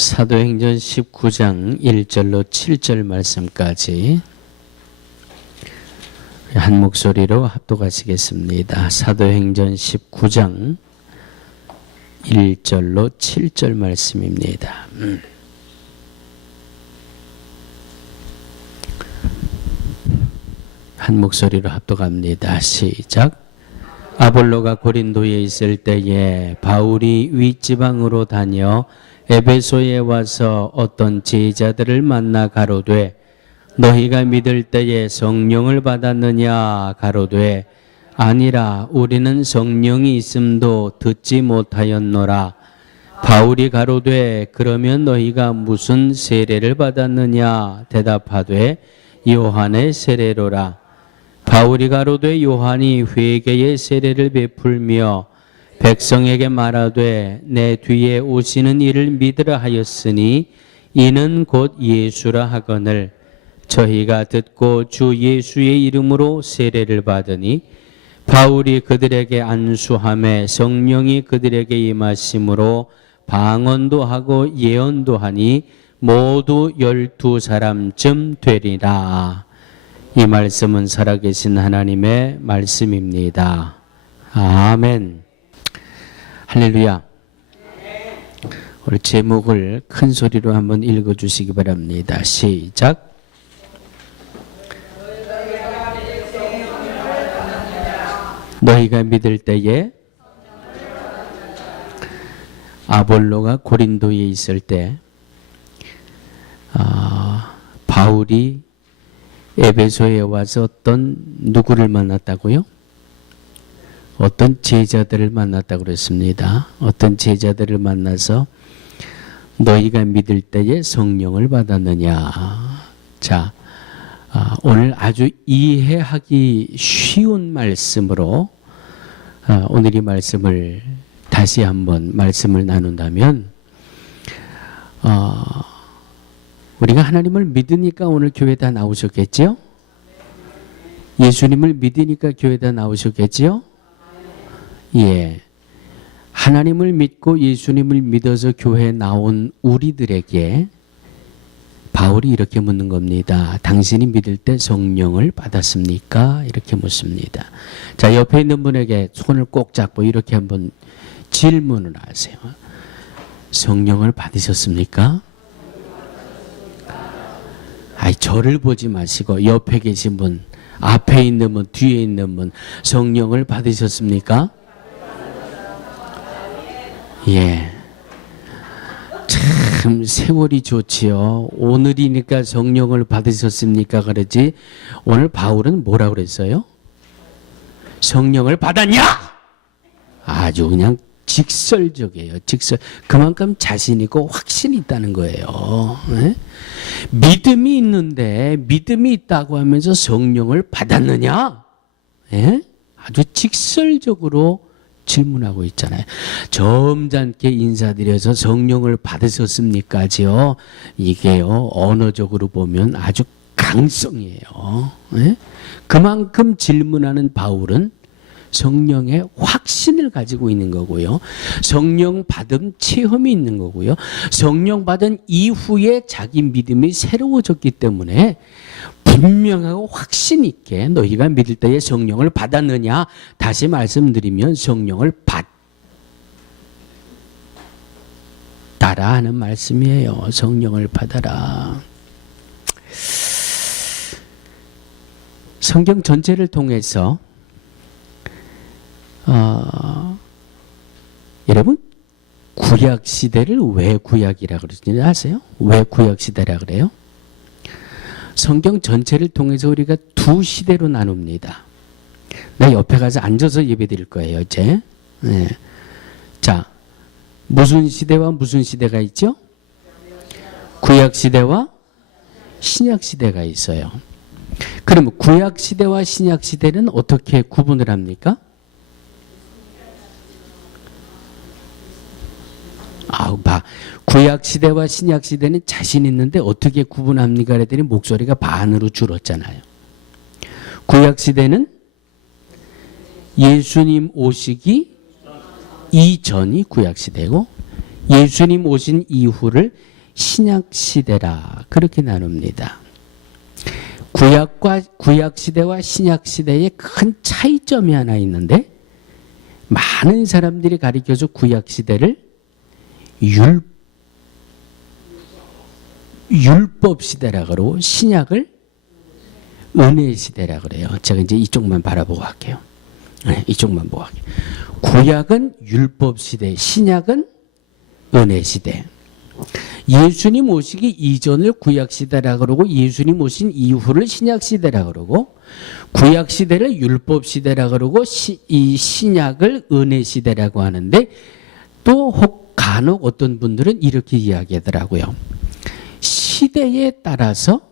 사도행전 19장 1절로 7절 말씀까지 한 목소리로 합독하시겠습니다. 사도행전 19장 1절로 7절 말씀입니다. 한 목소리로 합독합니다. 시작. 아볼로가 고린도에 있을 때에 바울이 윗지방으로 다녀 에베소에 와서 어떤 제자들을 만나 가로되 너희가 믿을 때에 성령을 받았느냐 가로되 아니라 우리는 성령이 있음도 듣지 못하였노라. 바울이 가로되 그러면 너희가 무슨 세례를 받았느냐 대답하되 요한의 세례로라. 바울이 가로되 요한이 회개의 세례를 베풀며 백성에게 말하되 내 뒤에 오시는 이를 믿으라 하였으니 이는 곧 예수라 하거늘 저희가 듣고 주 예수의 이름으로 세례를 받으니 바울이 그들에게 안수하매 성령이 그들에게 임하심으로 방언도 하고 예언도 하니 모두 12사람쯤 되리라. 이 말씀은 살아계신 하나님의 말씀입니다. 아멘. 할렐루야. 우리 제목을 큰 소리로 한번 읽어주시기 바랍니다. 시작. 너희가 믿을 때에 아볼로가 고린도에 있을 때 바울이 에베소에 와서 어떤 누구를 만났다고요? 어떤 제자들을 만났다고 그랬습니다. 어떤 제자들을 만나서 너희가 믿을 때에 성령을 받았느냐. 자, 오늘 아주 이해하기 쉬운 말씀으로 오늘 이 말씀을 다시 한번 말씀을 나눈다면 우리가 하나님을 믿으니까 오늘 교회 다 나오셨겠지요? 예수님을 믿으니까 교회 다 나오셨겠지요? 예. 하나님을 믿고 예수님을 믿어서 교회에 나온 우리들에게 바울이 이렇게 묻는 겁니다. 당신이 믿을 때 성령을 받았습니까? 이렇게 묻습니다. 자, 옆에 있는 분에게 손을 꼭 잡고 이렇게 한번 질문을 하세요. 성령을 받으셨습니까? 아이, 저를 보지 마시고 옆에 계신 분, 앞에 있는 분, 뒤에 있는 분, 성령을 받으셨습니까? 예. 참 세월이 좋지요. 오늘이니까 성령을 받으셨습니까? 그러지. 오늘 바울은 뭐라 그랬어요? 성령을 받았냐? 아주 그냥 직설적이에요. 그만큼 자신 있고 확신이 있다는 거예요. 네? 믿음이 있는데 믿음이 있다고 하면서 성령을 받았느냐? 네? 아주 직설적으로 질문하고 있잖아요. 점잖게 인사드려서 성령을 받으셨습니까지요? 이게요, 언어적으로 보면 아주 강성이에요. 네? 그만큼 질문하는 바울은 성령의 확신을 가지고 있는 거고요. 성령 받은 체험이 있는 거고요. 성령 받은 이후에 자기 믿음이 새로워졌기 때문에 분명하고 확신 있게 너희가 믿을 때에 성령을 받았느냐? 다시 말씀드리면 성령을 받아라 하는 말씀이에요. 성령을 받아라. 성경 전체를 통해서 여러분 구약 시대를 왜 구약이라 그러는지 아세요? 왜 구약 시대라 그래요? 성경 전체를 통해서 우리가 두 시대로 나눕니다. 나 옆에 가서 앉아서 예배 드릴 거예요, 이제. 네. 자, 무슨 시대와 무슨 시대가 있죠? 구약 시대와 신약 시대가 있어요. 그러면 구약 시대와 신약 시대는 어떻게 구분을 합니까? 구약 시대와 신약 시대는 자신 있는데 어떻게 구분합니까? 그랬더니 목소리가 반으로 줄었잖아요. 구약 시대는 예수님 오시기 이전이 구약 시대고 예수님 오신 이후를 신약 시대라 그렇게 나눕니다. 구약 시대와 신약 시대에 큰 차이점이 하나 있는데 많은 사람들이 가리켜서 구약 시대를 율법 시대라 그러고 신약을 은혜 시대라 그래요. 제가 이제 이쪽만 바라보고 할게요. 네, 이쪽만 보고 할게요. 구약은 율법 시대, 신약은 은혜 시대. 예수님 오시기 이전을 구약 시대라 그러고 예수님 오신 이후를 신약 시대라 그러고 구약 시대를 율법 시대라 그러고 이 신약을 은혜 시대라고 하는데 또 혹 간혹 어떤 분들은 이렇게 이야기하더라고요. 시대에 따라서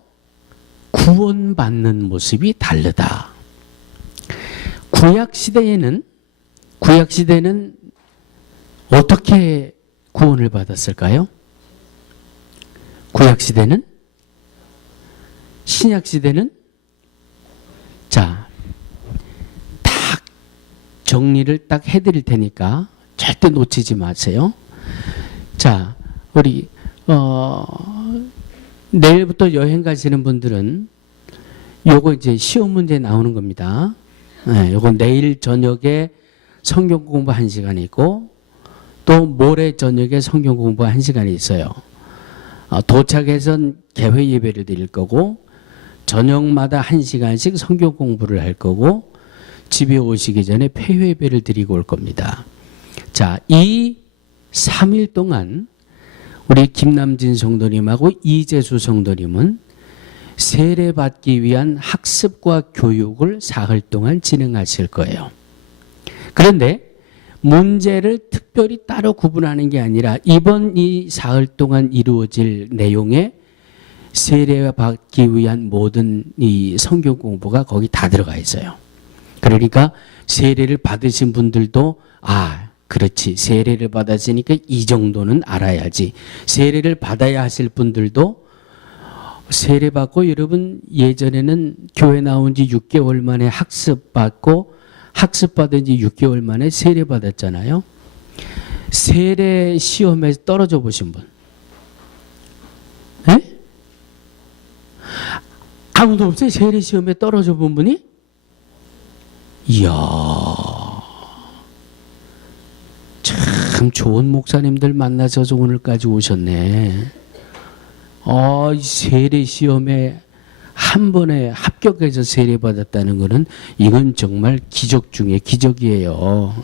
구원받는 모습이 다르다. 구약 시대는 어떻게 구원을 받았을까요? 구약 시대는? 신약 시대는? 자, 딱 정리를 딱 해드릴 테니까 절대 놓치지 마세요. 자, 우리 내일부터 여행 가시는 분들은 요거 이제 시험 문제 나오는 겁니다. 네, 요거 내일 저녁에 성경 공부 1시간 있고 또 모레 저녁에 성경 공부 1시간이 있어요. 도착해선 개회 예배를 드릴 거고 저녁마다 1시간씩 성경 공부를 할 거고 집에 오시기 전에 폐회 예배를 드리고 올 겁니다. 자, 이 3일 동안 우리 김남진 성도님하고 이재수 성도님은 세례받기 위한 학습과 교육을 사흘 동안 진행하실 거예요. 그런데 문제를 특별히 따로 구분하는 게 아니라 이번 이 사흘 동안 이루어질 내용에 세례받기 위한 모든 이 성경 공부가 거기 다 들어가 있어요. 그러니까 세례를 받으신 분들도 그렇지. 세례를 받았으니까 이 정도는 알아야지. 세례를 받아야 하실 분들도 세례받고 여러분 예전에는 교회 나온 지 6개월 만에 학습받은 지 6개월 만에 세례받았잖아요. 세례 시험에 떨어져 보신 분? 네? 아무도 없어요? 세례 시험에 떨어져 본 분이? 이야. 참 좋은 목사님들 만나서 오늘까지 오셨네. 세례 시험에 한 번에 합격해서 세례받았다는 것은 이건 정말 기적 중에 기적이에요.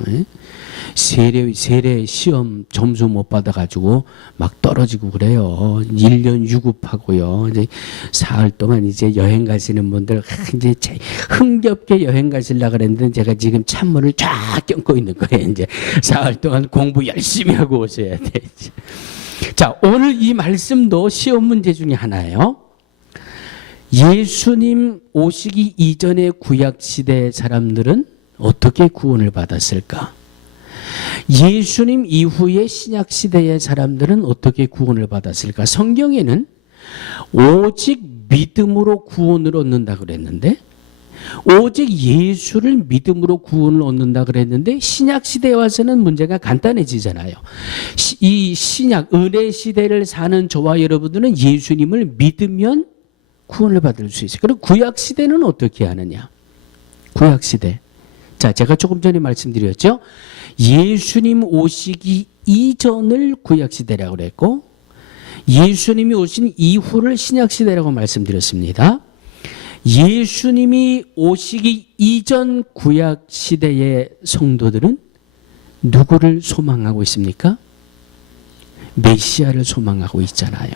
세례 시험 점수 못 받아가지고 막 떨어지고 그래요. 1년 유급하고요. 이제 사흘 동안 이제 여행 가시는 분들 이제 흥겹게 여행 가시려고 그랬는데 제가 지금 찬물을 쫙 껴고 있는 거예요. 이제 사흘 동안 공부 열심히 하고 오셔야 돼. 자, 오늘 이 말씀도 시험 문제 중에 하나예요. 예수님 오시기 이전의 구약시대 사람들은 어떻게 구원을 받았을까? 예수님 이후의 신약시대의 사람들은 어떻게 구원을 받았을까? 성경에는 오직 믿음으로 구원을 얻는다 그랬는데 오직 예수를 믿음으로 구원을 얻는다 그랬는데 신약시대에 와서는 문제가 간단해지잖아요. 이 신약 은혜 시대를 사는 저와 여러분들은 예수님을 믿으면 구원을 받을 수 있어요. 그리고 구약시대는 어떻게 하느냐? 구약시대. 자, 제가 조금 전에 말씀드렸죠. 예수님 오시기 이전을 구약시대라고 그랬고 예수님이 오신 이후를 신약시대라고 말씀드렸습니다. 예수님이 오시기 이전 구약시대의 성도들은 누구를 소망하고 있습니까? 메시아를 소망하고 있잖아요.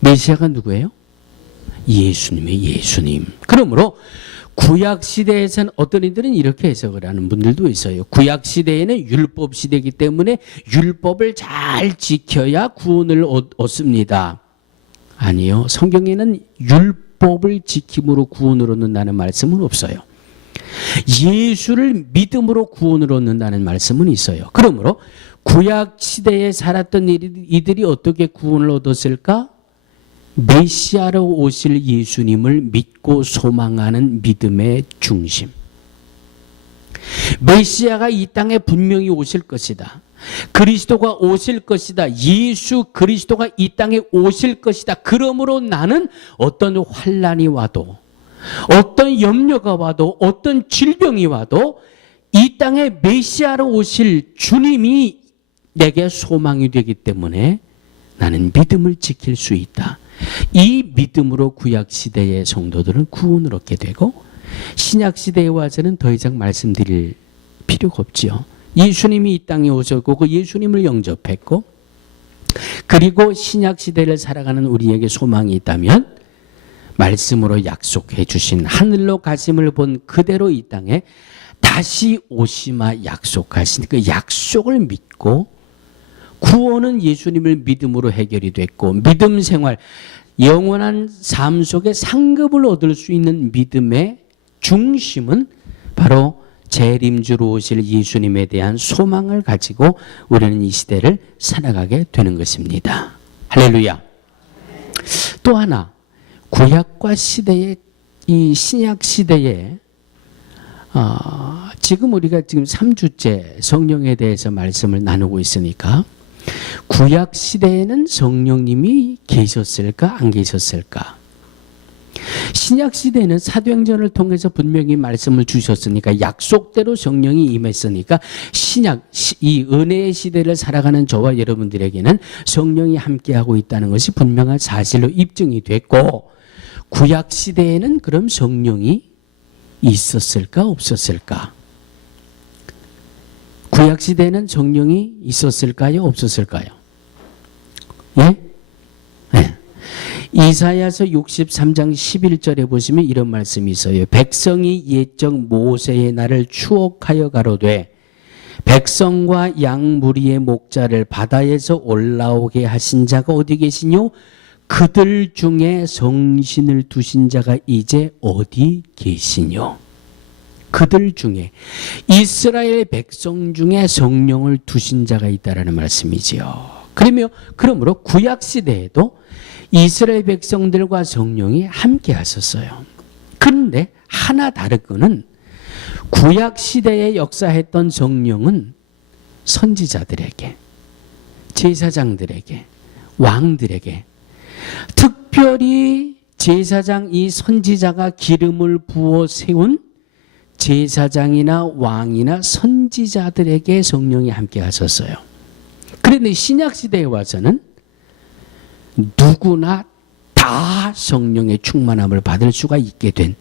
메시아가 누구예요? 예수님의 예수님. 그러므로 구약시대에서는 어떤 이들은 이렇게 해석을 하는 분들도 있어요. 구약시대에는 율법시대이기 때문에 율법을 잘 지켜야 구원을 얻습니다. 아니요. 성경에는 율법을 지킴으로 구원을 얻는다는 말씀은 없어요. 예수를 믿음으로 구원을 얻는다는 말씀은 있어요. 그러므로 구약시대에 살았던 이들이 어떻게 구원을 얻었을까? 메시아로 오실 예수님을 믿고 소망하는 믿음의 중심. 메시아가 이 땅에 분명히 오실 것이다. 그리스도가 오실 것이다. 예수 그리스도가 이 땅에 오실 것이다. 그러므로 나는 어떤 환난이 와도, 어떤 염려가 와도, 어떤 질병이 와도 이 땅에 메시아로 오실 주님이 내게 소망이 되기 때문에 나는 믿음을 지킬 수 있다. 이 믿음으로 구약시대의 성도들은 구원을 얻게 되고, 신약시대에 와서는 더 이상 말씀드릴 필요가 없지요. 예수님이 이 땅에 오셨고 그 예수님을 영접했고, 그리고 신약시대를 살아가는 우리에게 소망이 있다면 말씀으로 약속해 주신 하늘로 가심을 본 그대로 이 땅에 다시 오시마 약속하신 그 약속을 믿고, 구원은 예수님을 믿음으로 해결이 됐고, 믿음 생활, 영원한 삶 속에 상급을 얻을 수 있는 믿음의 중심은 바로 재림주로 오실 예수님에 대한 소망을 가지고 우리는 이 시대를 살아가게 되는 것입니다. 할렐루야. 또 하나, 구약과 시대의 이 신약 시대에 지금 우리가 지금 3주째 성령에 대해서 말씀을 나누고 있으니까, 구약 시대에는 성령님이 계셨을까 안 계셨을까? 신약 시대에는 사도행전을 통해서 분명히 말씀을 주셨으니까, 약속대로 성령이 임했으니까, 신약 이 은혜의 시대를 살아가는 저와 여러분들에게는 성령이 함께하고 있다는 것이 분명한 사실로 입증이 됐고, 구약 시대에는 그럼 성령이 있었을까 없었을까? 구약 시대에는 성령이 있었을까요 없었을까요? 예? 네. 이사야서 63장 11절에 보시면 이런 말씀이 있어요. 백성이 옛적 모세의 날을 추억하여 가로되, 백성과 양 무리의 목자를 바다에서 올라오게 하신 자가 어디 계시뇨? 그들 중에 성신을 두신 자가 이제 어디 계시뇨? 그들 중에, 이스라엘 백성 중에 성령을 두신 자가 있다라는 말씀이지요. 그러므로 구약 시대에도 이스라엘 백성들과 성령이 함께 하셨어요. 그런데 하나 다른 거는, 구약 시대에 역사했던 성령은 선지자들에게, 제사장들에게, 왕들에게, 특별히 제사장, 이 선지자가 기름을 부어 세운 제사장이나 왕이나 선지자들에게 성령이 함께 하셨어요. 그런데 신약시대에 와서는 누구나 다 성령의 충만함을 받을 수가 있게 된,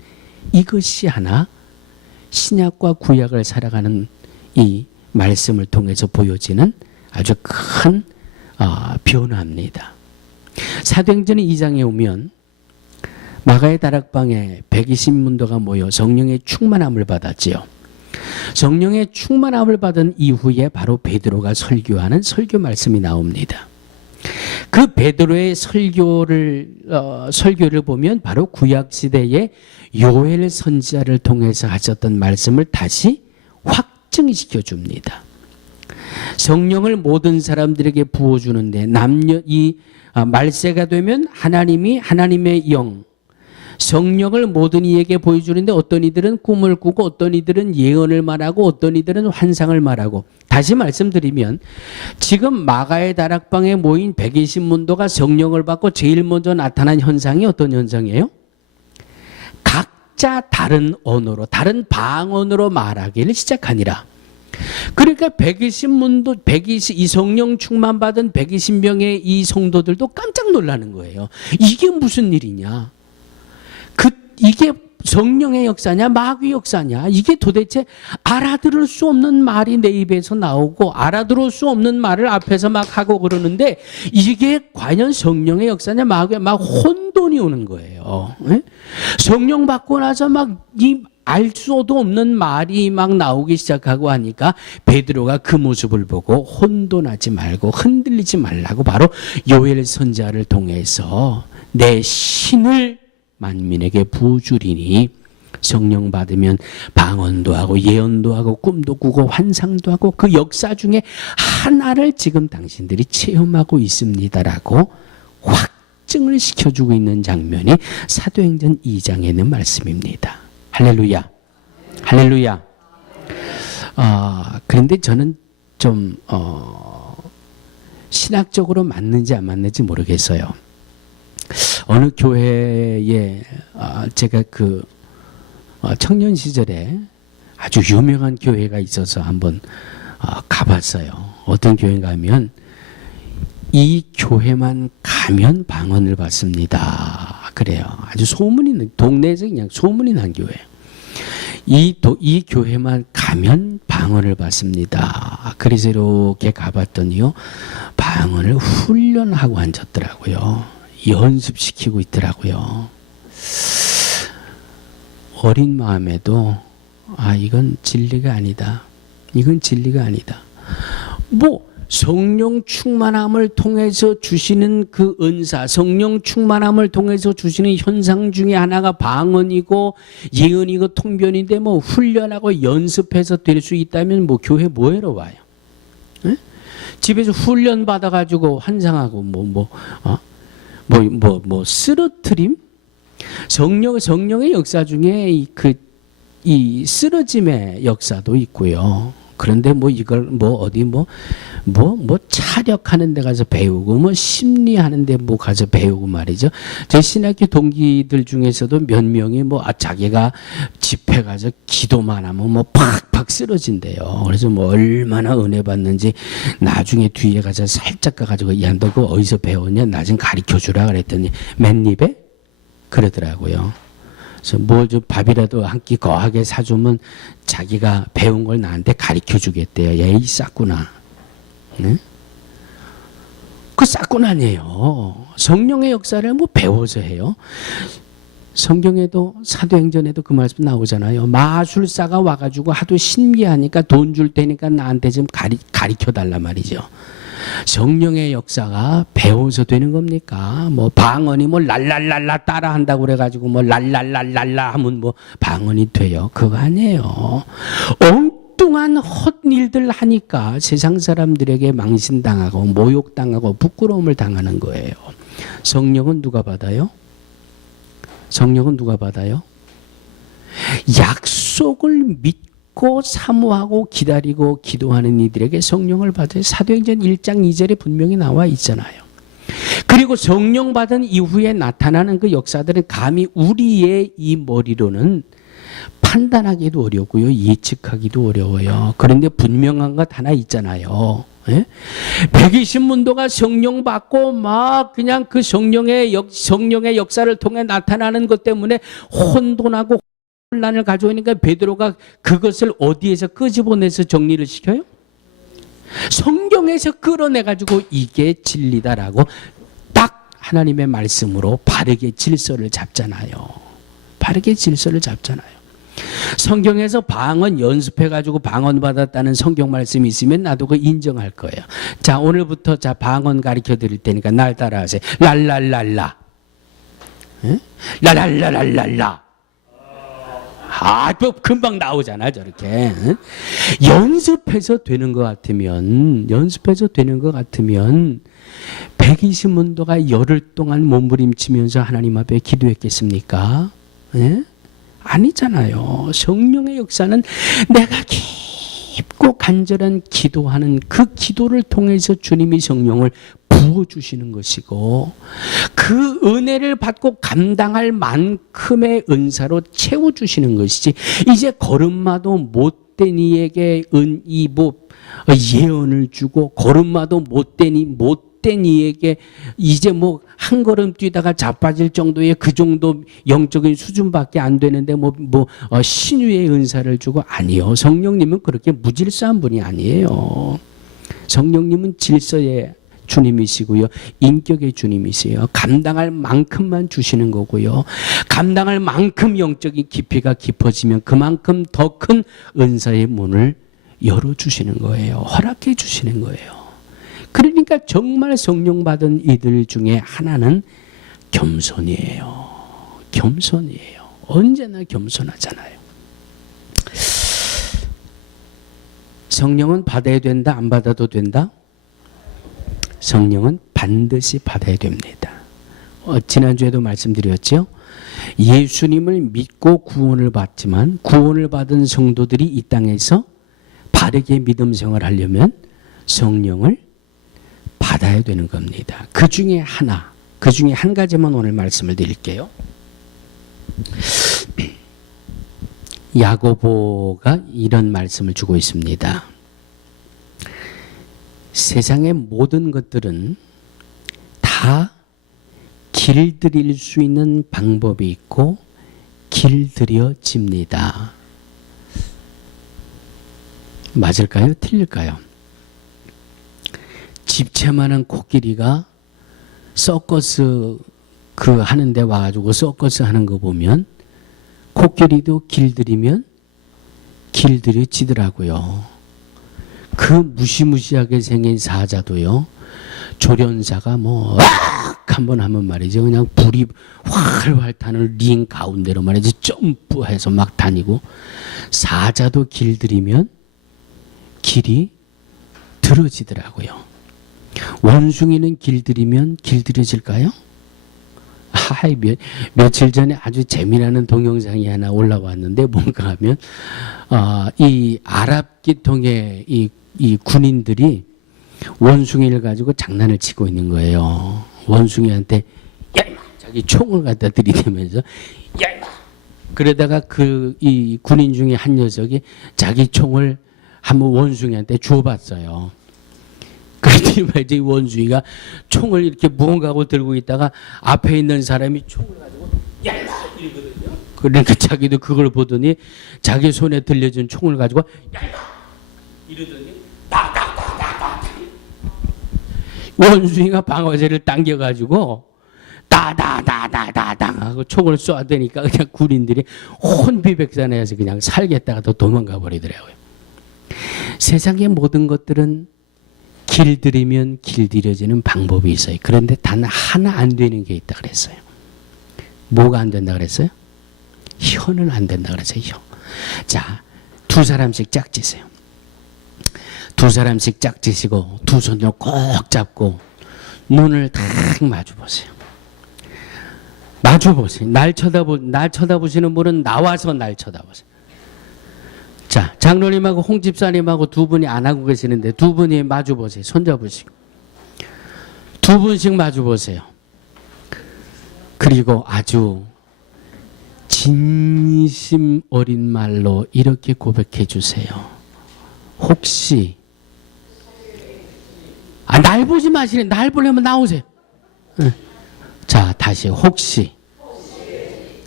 이것이 하나 신약과 구약을 살아가는 이 말씀을 통해서 보여지는 아주 큰 변화입니다. 사도행전 2장에 오면 마가의 다락방에 120문도가 모여 성령의 충만함을 받았지요. 성령의 충만함을 받은 이후에 바로 베드로가 설교하는 설교 말씀이 나옵니다. 그 베드로의 설교를 보면 바로 구약 시대의 요엘 선지자를 통해서 하셨던 말씀을 다시 확증시켜 줍니다. 성령을 모든 사람들에게 부어주는데, 말세가 되면 하나님의 영, 성령을 모든 이에게 보여주는데, 어떤 이들은 꿈을 꾸고, 어떤 이들은 예언을 말하고, 어떤 이들은 환상을 말하고. 다시 말씀드리면, 지금 마가의 다락방에 모인 120문도가 성령을 받고 제일 먼저 나타난 현상이 어떤 현상이에요? 각자 다른 언어로, 다른 방언으로 말하기를 시작하니라. 그러니까 120문도, 이 성령 충만 받은 120명의 이 성도들도 깜짝 놀라는 거예요. 이게 무슨 일이냐? 이게 성령의 역사냐, 마귀 역사냐? 이게 도대체 알아들을 수 없는 말이 내 입에서 나오고, 알아들을 수 없는 말을 앞에서 막 하고 그러는데, 이게 과연 성령의 역사냐, 마귀야? 막 혼돈이 오는 거예요. 성령 받고 나서 막 알 수도 없는 말이 막 나오기 시작하고 하니까, 베드로가 그 모습을 보고 혼돈하지 말고 흔들리지 말라고 바로 요엘 선지자를 통해서 내 신을 만민에게 부어주리니, 성령 받으면 방언도 하고 예언도 하고 꿈도 꾸고 환상도 하고 그 역사 중에 하나를 지금 당신들이 체험하고 있습니다라고 확증을 시켜주고 있는 장면이 사도행전 2장에 있는 말씀입니다. 할렐루야. 할렐루야. 그런데 저는 좀 신학적으로 맞는지 안 맞는지 모르겠어요. 어느 교회에 제가 그 청년 시절에 아주 유명한 교회가 있어서 한번 가봤어요. 어떤 교회인가 하면 이 교회만 가면 방언을 받습니다. 그래요. 아주 소문이 난, 동네에서 그냥 소문이 난 교회. 이 교회만 가면 방언을 받습니다. 그래서 이렇게 가봤더니요, 방언을 훈련하고 앉았더라고요. 연습시키고 있더라고요. 어린 마음에도 이건 진리가 아니다. 이건 진리가 아니다. 뭐 성령 충만함을 통해서 주시는 그 은사, 성령 충만함을 통해서 주시는 현상 중에 하나가 방언이고 예언이고 통변인데 뭐 훈련하고 연습해서 될 수 있다면 뭐 교회 뭐하러 와요? 에? 집에서 훈련 받아가지고 환상하고 쓰러트림? 성령의 역사 중에 이 쓰러짐의 역사도 있고요. 그런데 이걸 차력하는 데 가서 배우고 심리하는 데 가서 배우고 말이죠. 제 신학교 동기들 중에서도 몇 명이 자기가 집회 가서 기도만 하면 팍팍 쓰러진대요. 그래서 얼마나 은혜 받는지 나중에 뒤에 가서 살짝 가가지고 야, 너 그거 어디서 배웠냐? 나 좀 가르쳐 주라 그랬더니 맨입에 그러더라고요. 그래서 좀 밥이라도 한 끼 거하게 사주면 자기가 배운 걸 나한테 가르쳐 주겠대요. 에이 쌌구나. 네? 그 쌌구나니에요. 성령의 역사를 배워서 해요. 성경에도 사도행전에도 그 말씀 나오잖아요. 마술사가 와가지고 하도 신기하니까 돈 줄 테니까 나한테 좀 가르쳐 달란 말이죠. 성령의 역사가 배워서 되는 겁니까? 방언이 랄랄랄라 따라 한다고 그래가지고 랄랄랄랄라 하면 방언이 돼요? 그거 아니에요. 엉뚱한 헛일들 하니까 세상 사람들에게 망신당하고 모욕당하고 부끄러움을 당하는 거예요. 성령은 누가 받아요? 성령은 누가 받아요? 약속을 믿고 사모하고 기다리고 기도하는 이들에게 성령을 받아요. 사도행전 1장 2절에 분명히 나와 있잖아요. 그리고 성령 받은 이후에 나타나는 그 역사들은 감히 우리의 이 머리로는 판단하기도 어렵고요, 예측하기도 어려워요. 그런데 분명한 것 하나 있잖아요. 예? 120문도가 성령 받고 그냥 그 성령의 역사를 통해 나타나는 것 때문에 혼돈하고 혼란을 가져오니까 베드로가 그것을 어디에서 끄집어내서 정리를 시켜요? 성경에서 끌어내가지고 이게 진리다라고 딱 하나님의 말씀으로 바르게 질서를 잡잖아요. 바르게 질서를 잡잖아요. 성경에서 방언 연습해가지고 방언 받았다는 성경 말씀이 있으면 나도 그거 인정할 거예요. 자, 오늘부터 방언 가르쳐 드릴 테니까 날 따라하세요. 랄랄랄라. 에? 랄랄랄랄랄라. 또 금방 나오잖아, 저렇게. 연습해서 되는 것 같으면 120문도가 열흘 동안 몸부림치면서 하나님 앞에 기도했겠습니까? 예? 아니잖아요. 성령의 역사는 내가 깊고 간절한 기도하는 그 기도를 통해서 주님이 성령을 부어주시는 것이고 그 은혜를 받고 감당할 만큼의 은사로 채워주시는 것이지 이제 걸음마도 못된 이에게 예언을 주고 걸음마도 못된 이에게 이제 한 걸음 뛰다가 자빠질 정도의 그 정도 영적인 수준밖에 안 되는데 신유의 은사를 주고 아니요. 성령님은 그렇게 무질서한 분이 아니에요. 성령님은 질서의 주님이시고요. 인격의 주님이세요. 감당할 만큼만 주시는 거고요. 감당할 만큼 영적인 깊이가 깊어지면 그만큼 더 큰 은사의 문을 열어주시는 거예요. 허락해 주시는 거예요. 그러니까 정말 성령 받은 이들 중에 하나는 겸손이에요. 겸손이에요. 언제나 겸손하잖아요. 성령은 받아야 된다, 안 받아도 된다? 성령은 반드시 받아야 됩니다. 지난주에도 말씀드렸죠? 예수님을 믿고 구원을 받지만 구원을 받은 성도들이 이 땅에서 바르게 믿음 생활을 하려면 성령을 받아야 되는 겁니다. 그 중에 한 가지만 오늘 말씀을 드릴게요. 야고보가 이런 말씀을 주고 있습니다. 세상의 모든 것들은 다 길들일 수 있는 방법이 있고 길들여집니다. 맞을까요? 틀릴까요? 집채만한 코끼리가 서커스 하는데 와가지고 서커스 하는 거 보면 코끼리도 길들이면 길들여지더라고요. 그 무시무시하게 생긴 사자도요. 조련사가 한번 하면 말이죠. 그냥 불이 활활 타는 링 가운데로 말이죠. 점프해서 막 다니고 사자도 길들이면 길이 들어지더라고요. 원숭이는 길들이면 길들여질까요? 며칠 전에 아주 재미나는 동영상이 하나 올라왔는데 뭔가 하면 이 아랍 계통의 이 군인들이 원숭이를 가지고 장난을 치고 있는 거예요. 원숭이한테 야 임마 자기 총을 갖다 들이대면서 야 임마 그러다가 이 군인 중에 한 녀석이 자기 총을 한번 원숭이한테 주어봤어요. 그랬더니 말이지 원숭이가 총을 이렇게 무언가하고 들고 있다가 앞에 있는 사람이 총을 가지고 야 임마 이러거든요. 그러니까 자기도 그걸 보더니 자기 손에 들려준 총을 가지고 야 임마 이러더니 원숭이가 방어제를 당겨가지고 따다다다다당 하고 총을 쏘아대니까 그냥 군인들이 혼비백산해서 그냥 살겠다가 또 도망가 버리더라고요. 세상의 모든 것들은 길들이면 길들여지는 방법이 있어요. 그런데 단 하나 안 되는 게 있다 그랬어요. 뭐가 안 된다 그랬어요? 혀는 안 된다 그랬어요. 혀. 자, 두 사람씩 짝지세요. 두 사람씩 짝지시고 두 손을 꼭 잡고 눈을 딱 마주보세요. 마주보세요. 날 쳐다보시는 분은 나와서 날 쳐다보세요. 자, 장로님하고 홍 집사님하고 두 분이 안 하고 계시는데 두 분이 마주보세요. 손잡으시고 두 분씩 마주보세요. 그리고 아주 진심 어린 말로 이렇게 고백해 주세요. 혹시 날 보지 마시네. 날 보려면 나오세요. 자, 다시 혹시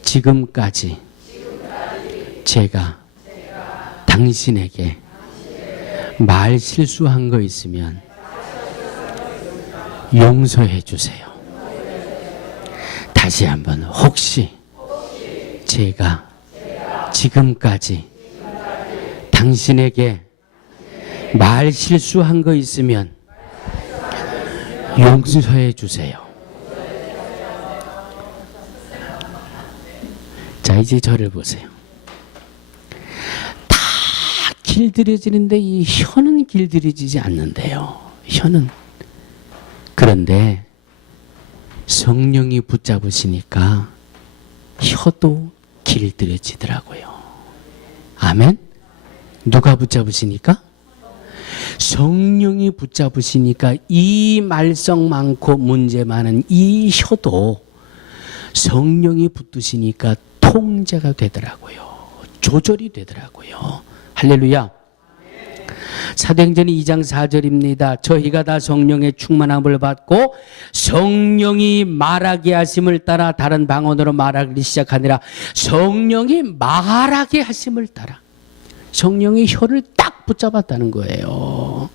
지금까지 제가 당신에게 말 실수한 거 있으면 용서해 주세요. 다시 한번 혹시 제가 지금까지 당신에게 말 실수한 거 있으면 용서해 주세요. 자, 이제 저를 보세요. 다 길들여지는데 이 혀는 길들여지지 않는데요. 혀는. 그런데 성령이 붙잡으시니까 혀도 길들여지더라고요. 아멘? 누가 붙잡으시니까? 성령이 붙잡으시니까 이 말썽 많고 문제 많은 이 혀도 성령이 붙드시니까 통제가 되더라고요. 조절이 되더라고요. 할렐루야. 사도행전 2장 4절입니다. 저희가 다 성령의 충만함을 받고 성령이 말하게 하심을 따라 다른 방언으로 말하기 시작하니라. 성령이 말하게 하심을 따라 성령이 혀를 딱 붙잡았다는 거예요.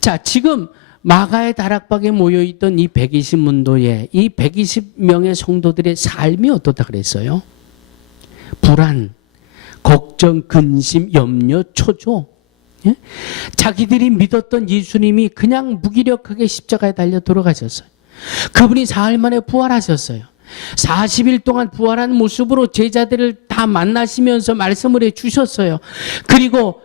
자, 지금 마가의 다락방에 모여있던 이 120문도의 이 120명의 성도들의 삶이 어떻다 그랬어요? 불안, 걱정, 근심, 염려, 초조. 예? 자기들이 믿었던 예수님이 그냥 무기력하게 십자가에 달려 돌아가셨어요. 그분이 사흘 만에 부활하셨어요. 40일 동안 부활한 모습으로 제자들을 다 만나시면서 말씀을 해주셨어요. 그리고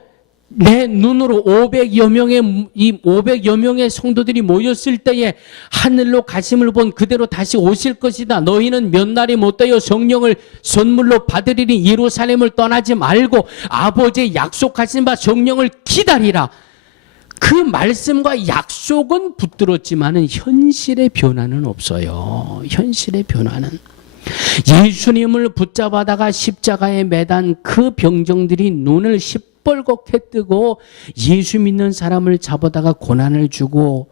내 눈으로 500여 명의 성도들이 모였을 때에 하늘로 가심을 본 그대로 다시 오실 것이다. 너희는 몇 날이 못되어 성령을 선물로 받으리니 예루살렘을 떠나지 말고 아버지의 약속하신 바 성령을 기다리라. 그 말씀과 약속은 붙들었지만은 현실의 변화는 없어요. 현실의 변화는. 예수님을 붙잡아다가 십자가에 매단 그 병정들이 눈을 시뻘겋게 뜨고 예수 믿는 사람을 잡아다가 고난을 주고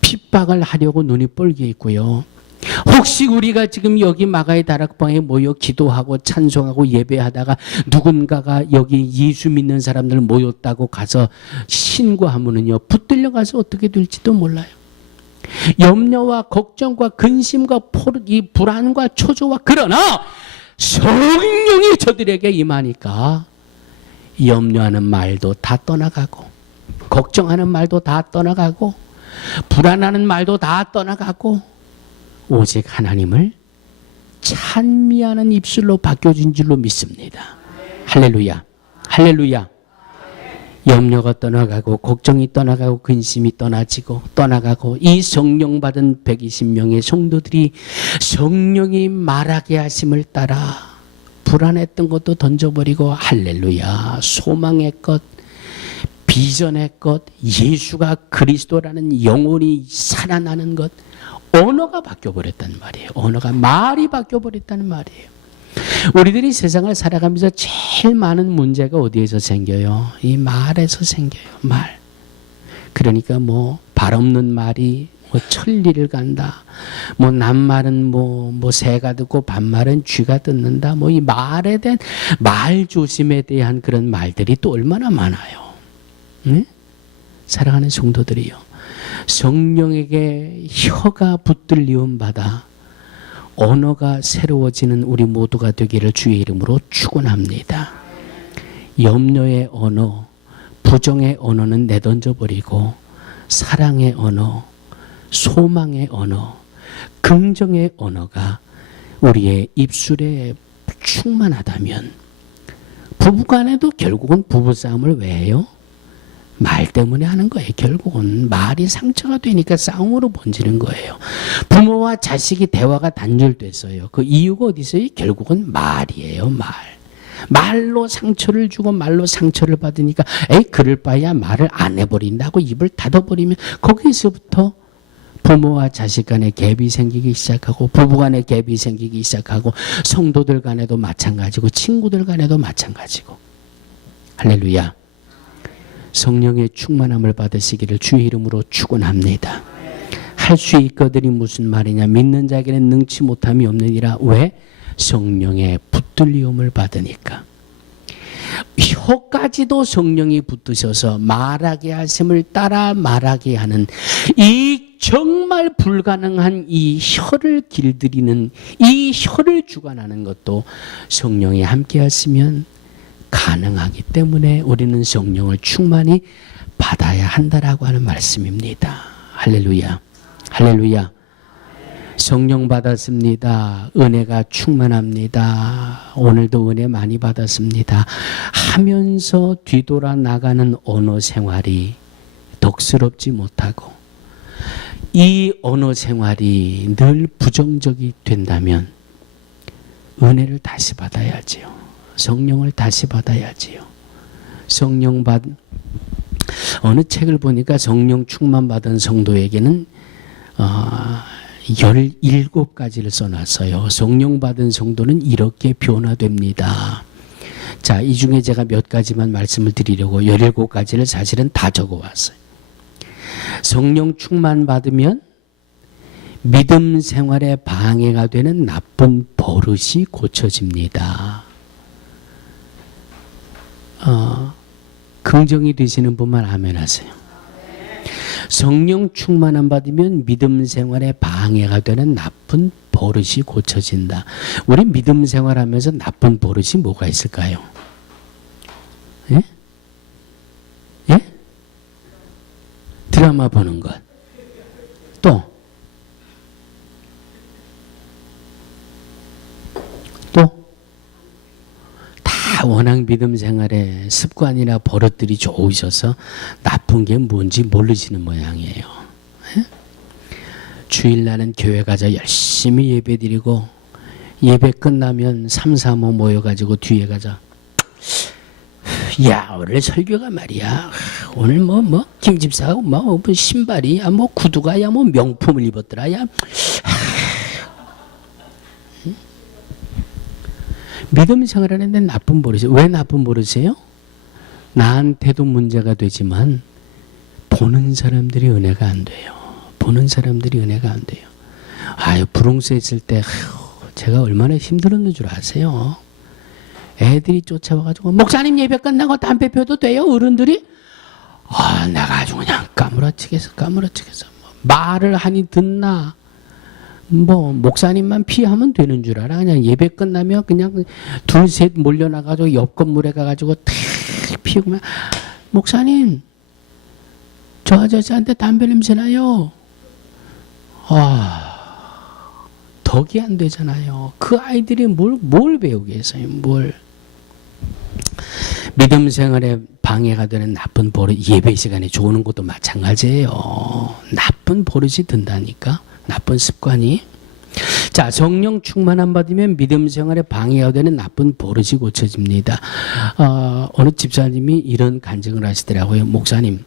핍박을 하려고 눈이 뻘게 있고요. 혹시 우리가 지금 여기 마가의 다락방에 모여 기도하고 찬송하고 예배하다가 누군가가 여기 예수 믿는 사람들 모였다고 가서 신고하면은요, 붙들려 가서 어떻게 될지도 몰라요. 염려와 걱정과 근심과 이 불안과 초조와, 그러나 성령이 저들에게 임하니까 염려하는 말도 다 떠나가고, 걱정하는 말도 다 떠나가고, 불안하는 말도 다 떠나가고, 오직 하나님을 찬미하는 입술로 바뀌어진 줄로 믿습니다. 할렐루야, 할렐루야. 염려가 떠나가고, 걱정이 떠나가고, 근심이 떠나가고, 이 성령 받은 120명의 성도들이 성령이 말하게 하심을 따라 불안했던 것도 던져버리고, 할렐루야, 소망의 것, 비전의 것, 예수가 그리스도라는 영혼이 살아나는 것, 언어가 바뀌어버렸단 말이에요. 언어가, 말이 바뀌어버렸다는 말이에요. 우리들이 세상을 살아가면서 제일 많은 문제가 어디에서 생겨요? 이 말에서 생겨요. 말. 그러니까 뭐 발 없는 말이 뭐 천리를 간다. 뭐 남말은 뭐 새가 듣고 반말은 쥐가 듣는다. 뭐 이 말에 대한, 말 조심에 대한 그런 말들이 또 얼마나 많아요. 응? 사랑하는 성도들이요. 성령에게 혀가 붙들리움 받아 언어가 새로워지는 우리 모두가 되기를 주의 이름으로 축원합니다. 염려의 언어, 부정의 언어는 내던져버리고 사랑의 언어, 소망의 언어, 긍정의 언어가 우리의 입술에 충만하다면, 부부간에도 결국은 부부싸움을 왜 해요? 말 때문에 하는 거예요. 결국은 말이 상처가 되니까 싸움으로 번지는 거예요. 부모와 자식이 대화가 단절됐어요. 그 이유가 어디 있어요? 결국은 말이에요. 말로 상처를 주고 말로 상처를 받으니까 에이 그럴 바야 말을 안 해버린다고 입을 닫아버리면 거기서부터 부모와 자식 간에 갭이 생기기 시작하고, 부부 간에 갭이 생기기 시작하고, 성도들 간에도 마찬가지고, 친구들 간에도 마찬가지고. 할렐루야. 성령의 충만함을 받으시기를 주의 이름으로 축원합니다. 할 수 있거든이 무슨 말이냐? 믿는 자에게는 능치 못함이 없느니라. 왜? 성령의 붙들리움을 받으니까. 혀까지도 성령이 붙드셔서 말하게 하심을 따라 말하게 하는, 이 정말 불가능한 이 혀를 길들이는, 이 혀를 주관하는 것도 성령이 함께 하시면 가능하기 때문에 우리는 성령을 충만히 받아야 한다라고 하는 말씀입니다. 할렐루야, 할렐루야. 성령 받았습니다. 은혜가 충만합니다. 오늘도 은혜 많이 받았습니다 하면서 뒤돌아 나가는 언어 생활이 덕스럽지 못하고, 이 언어 생활이 늘 부정적이 된다면 은혜를 다시 받아야지요. 성령을 다시 받아야지요. 어느 책을 보니까 성령 충만 받은 성도에게는 17가지를 써놨어요. 성령 받은 성도는 이렇게 변화됩니다. 자, 이 중에 제가 몇 가지만 말씀을 드리려고 17가지를 사실은 다 적어왔어요. 성령 충만 받으면 믿음 생활에 방해가 되는 나쁜 버릇이 고쳐집니다. 긍정이 되시는 분만 아멘 하세요. 성령 충만 안 받으면 믿음 생활에 방해가 되는 나쁜 버릇이 고쳐진다. 우리 믿음 생활하면서 나쁜 버릇이 뭐가 있을까요? 예? 예? 드라마 보는 것. 또 다 워낙 믿음 생활에 습관이나 버릇들이 좋으셔서 나쁜 게 뭔지 모르시는 모양이에요. 예? 주일날은 교회 가서 열심히 예배 드리고, 예배 끝나면 3, 4모 모여가지고 뒤에 가자. 야, 오늘 설교가 말이야. 오늘 김 집사하고 뭐 신발이, 야, 뭐 구두가, 야, 뭐 명품을 입었더라. 야. 믿음 생활하는데 나쁜 버릇이, 왜 나쁜 버릇이에요? 나한테도 문제가 되지만 보는 사람들이 은혜가 안 돼요. 보는 사람들이 은혜가 안 돼요. 아유, 브롱스에 있을 때 제가 얼마나 힘들었는 줄 아세요? 애들이 쫓아와가지고 목사님 예배 끝나고 담배 펴도 돼요? 어른들이? 내가 아주 그냥 까무러치겠어. 말을 하니 듣나? 목사님만 피하면 되는 줄 알아. 그냥 예배 끝나면 그냥 둘, 셋 몰려나가지고 옆 건물에 가가지고 탁 피우면, 목사님, 저 아저씨한테 담배 냄새 나요. 덕이 안 되잖아요. 그 아이들이 뭘 배우겠어요, 뭘. 믿음 생활에 방해가 되는 나쁜 버릇, 예배 시간에 좋은 것도 마찬가지예요. 나쁜 버릇이 든다니까. 나쁜 습관이. 자, 성령 충만함 받으면 믿음 생활에 방해가 되는 나쁜 버릇이 고쳐집니다. 어느 집사님이 이런 간증을 하시더라고요. 목사님,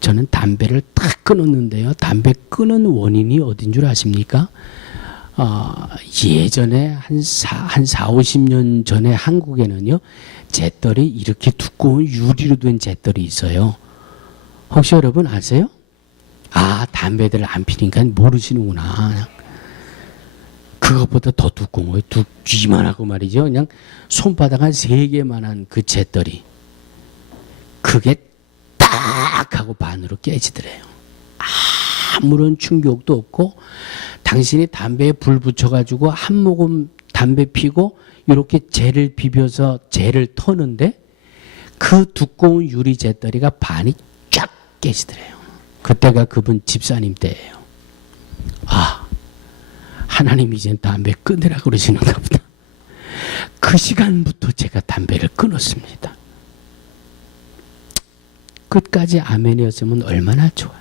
저는 담배를 딱 끊었는데요. 담배 끊은 원인이 어딘 줄 아십니까? 예전에 한 40-50년 전에 한국에는요, 잿떨이 이렇게 두꺼운 유리로 된 잿떨이 있어요. 혹시 여러분 아세요? 담배들 안 피니까 모르시는구나. 그것보다 더 두꺼운 거예요. 이만하고 말이죠. 그냥 손바닥 한 3개만한 그 잿떨이. 그게 딱 하고 반으로 깨지더래요. 아무런 충격도 없고, 당신이 담배에 불 붙여가지고 한 모금 담배 피고 이렇게 젤을 비벼서 젤을 터는데 그 두꺼운 유리 잿더리가 반이 쫙 깨지더래요. 그때가 그분 집사님 때예요. 하나님이 이제 담배 끊으라 그러시는가 보다. 그 시간부터 제가 담배를 끊었습니다. 끝까지 아멘이었으면 얼마나 좋아요.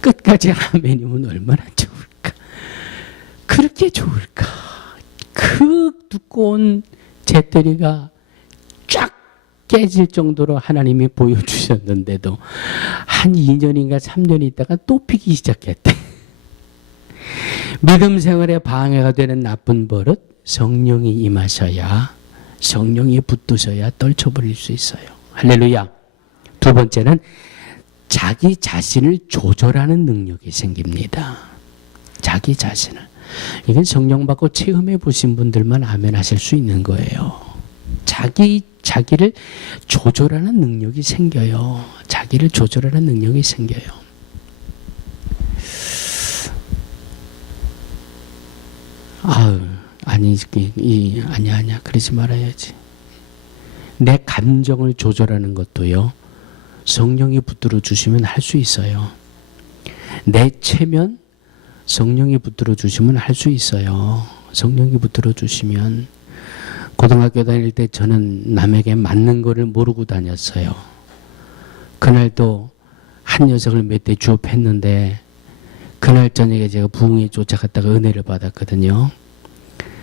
끝까지 아멘이면 얼마나 좋을까. 그렇게 좋을까. 그 두꺼운 잿더리가 쫙 깨질 정도로 하나님이 보여주셨는데도 한 2년인가 3년 있다가 또 피기 시작했대. 믿음 생활에 방해가 되는 나쁜 버릇, 성령이 임하셔야, 성령이 붙드셔야 떨쳐버릴 수 있어요. 할렐루야. 두 번째는 자기 자신을 조절하는 능력이 생깁니다. 자기 자신을. 이건 성령 받고 체험해 보신 분들만 아멘 하실 수 있는 거예요. 자기를 조절하는 능력이 생겨요. 자기를 조절하는 능력이 생겨요. 아니야. 그러지 말아야지. 내 감정을 조절하는 것도요, 성령이 붙들어 주시면 할 수 있어요. 내 체면, 성령이 붙들어 주시면 할 수 있어요. 성령이 붙들어 주시면. 고등학교 다닐 때 저는 남에게 맞는 거를 모르고 다녔어요. 그날도 한 녀석을 몇 대 주업했는데 그날 저녁에 제가 부흥에 쫓아갔다가 은혜를 받았거든요.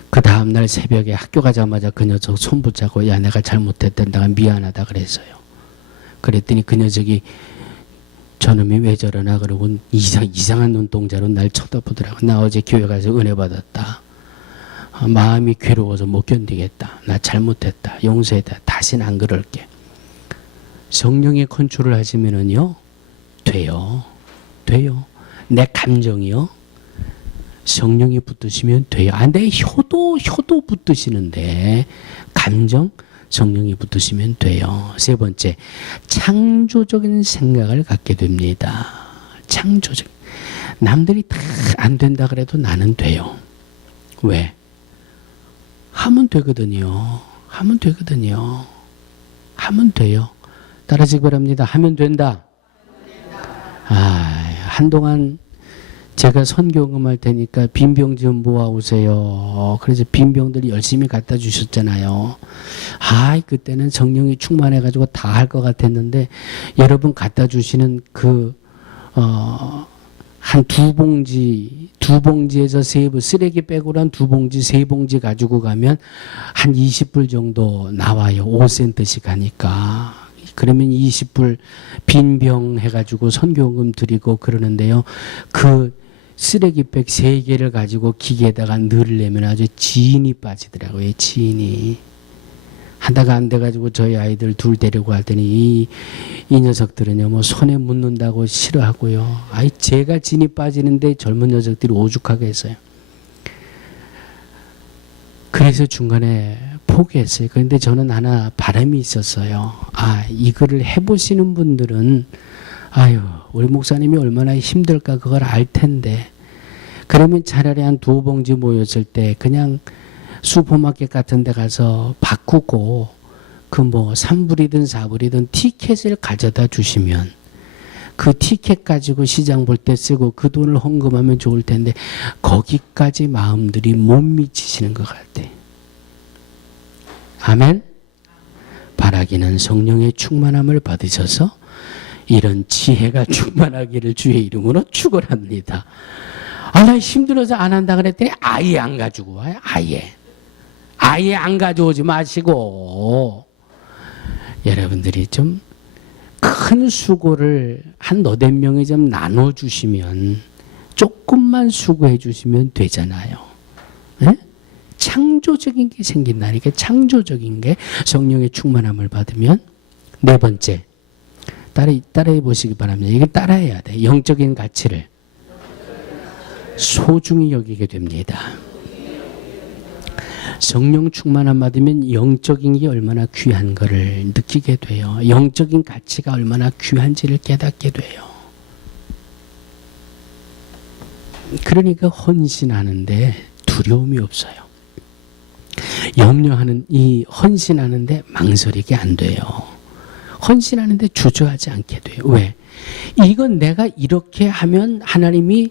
그 다음날 새벽에 학교 가자마자 그 녀석 손 붙잡고, 야, 내가 잘못했다, 내가 미안하다 그랬어요. 그랬더니 그 녀석이 저놈이 왜 저러나 그러고 이상한 눈동자로 날 쳐다보더라고. 나 어제 교회 가서 은혜 받았다. 마음이 괴로워서 못 견디겠다. 나 잘못했다. 용서했다. 다시는 안 그럴게. 성령의 컨트롤을 하시면은요, 돼요. 내 감정이요, 성령이 붙드시면 돼요. 내 효도 붙드시는데 감정, 성령이 붙으시면 돼요. 세 번째, 창조적인 생각을 갖게 됩니다. 창조적. 남들이 다 안 된다 그래도 나는 돼요. 왜? 하면 되거든요. 하면 돼요. 따라하시기 바랍니다. 하면 된다. 한동안 제가 선교금할 테니까 빈병 좀 모아오세요. 그래서 빈병들 열심히 갖다 주셨잖아요. 그때는 성령이 충만해가지고 다 할 것 같았는데, 여러분 갖다 주시는 한 한 두 봉지에서 쓰레기 빼고 한 두 봉지, 세 봉지 가지고 가면 한 20불 정도 나와요. 5센트씩 하니까. 그러면 20불 빈병 해가지고 선교금 드리고 그러는데요. 그 쓰레기백 3개를 가지고 기계에다가 넣으려면 아주 진이 빠지더라고요. 진이. 하다가 안 돼가지고 저희 아이들 둘 데리고 왔더니 이 녀석들은요, 뭐 손에 묻는다고 싫어하고요. 아이, 제가 진이 빠지는데 젊은 녀석들이 오죽하게 했어요. 그래서 중간에 포기했어요. 그런데 저는 하나 바람이 있었어요. 이거를 해보시는 분들은, 우리 목사님이 얼마나 힘들까 그걸 알 텐데, 그러면 차라리 한 2봉지 모였을 때 그냥 슈퍼마켓 같은 데 가서 바꾸고 그 뭐 3불이든 4불이든 티켓을 가져다 주시면 그 티켓 가지고 시장 볼 때 쓰고 그 돈을 헌금하면 좋을 텐데 거기까지 마음들이 못 미치시는 것 같아. 아멘. 바라기는 성령의 충만함을 받으셔서 이런 지혜가 충만하기를 주의 이름으로 축원합니다. 나 힘들어서 안 한다 그랬더니 아예 안 가지고 와요. 아예 안 가져오지 마시고, 여러분들이 좀 큰 수고를 한 너댓 명에 좀 나눠주시면, 조금만 수고해 주시면 되잖아요. 네? 창조적인 게 생긴다니까. 창조적인 게 성령의 충만함을 받으면. 4번째, 따라해 보시기 바랍니다. 이거 따라해야 돼. 영적인 가치를 소중히 여기게 됩니다. 성령 충만함 받으면 영적인 게 얼마나 귀한 거를 느끼게 돼요. 영적인 가치가 얼마나 귀한지를 깨닫게 돼요. 그러니까 헌신하는데 두려움이 없어요. 이 헌신하는데 망설이게 안 돼요. 헌신하는데 주저하지 않게 돼요. 왜? 이건 내가 이렇게 하면 하나님이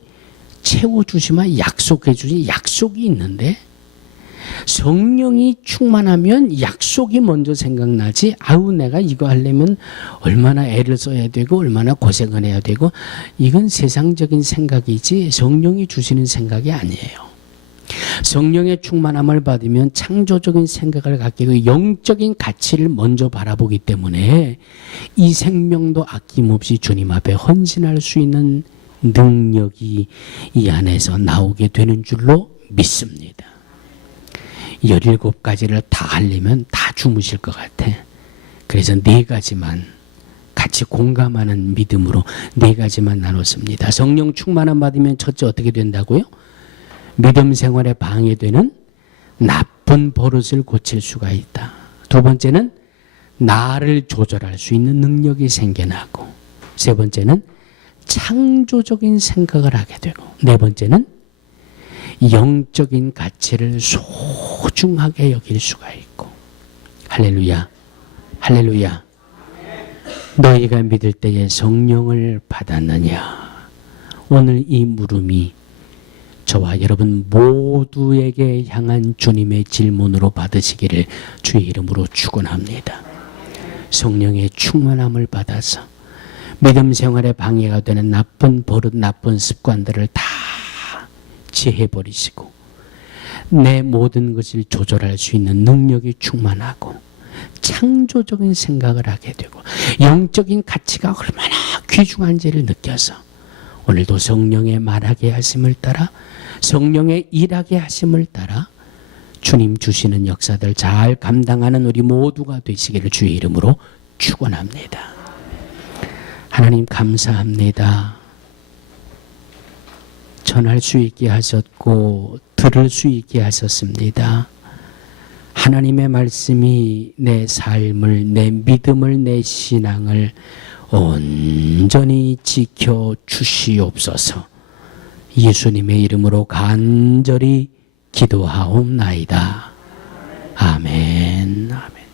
채워주시면 약속해 주신 약속이 있는데, 성령이 충만하면 약속이 먼저 생각나지. 내가 이거 하려면 얼마나 애를 써야 되고 얼마나 고생을 해야 되고, 이건 세상적인 생각이지 성령이 주시는 생각이 아니에요. 성령의 충만함을 받으면 창조적인 생각을 갖게 되고 영적인 가치를 먼저 바라보기 때문에 이 생명도 아낌없이 주님 앞에 헌신할 수 있는 능력이 이 안에서 나오게 되는 줄로 믿습니다. 17가지를 다 하려면 다 주무실 것 같아. 그래서 4가지만 같이 공감하는 믿음으로 4가지만 나눴습니다. 성령 충만함 받으면 첫째 어떻게 된다고요? 믿음 생활에 방해되는 나쁜 버릇을 고칠 수가 있다. 2번째는 나를 조절할 수 있는 능력이 생겨나고, 3번째는 창조적인 생각을 하게 되고, 4번째는 영적인 가치를 소중하게 여길 수가 있고. 할렐루야, 할렐루야. 너희가 믿을 때에 성령을 받았느냐? 오늘 이 물음이 저와 여러분 모두에게 향한 주님의 질문으로 받으시기를 주의 이름으로 축원합니다. 성령의 충만함을 받아서 믿음 생활에 방해가 되는 나쁜 버릇, 나쁜 습관들을 다 제해버리시고 내 모든 것을 조절할 수 있는 능력이 충만하고 창조적인 생각을 하게 되고 영적인 가치가 얼마나 귀중한지를 느껴서 오늘도 성령의 말하게 하심을 따라, 성령의 일하게 하심을 따라 주님 주시는 역사들 잘 감당하는 우리 모두가 되시기를 주의 이름으로 축원합니다. 하나님 감사합니다. 전할 수 있게 하셨고 들을 수 있게 하셨습니다. 하나님의 말씀이 내 삶을, 내 믿음을, 내 신앙을 온전히 지켜주시옵소서. 예수님의 이름으로 간절히 기도하옵나이다. 아멘. 아멘.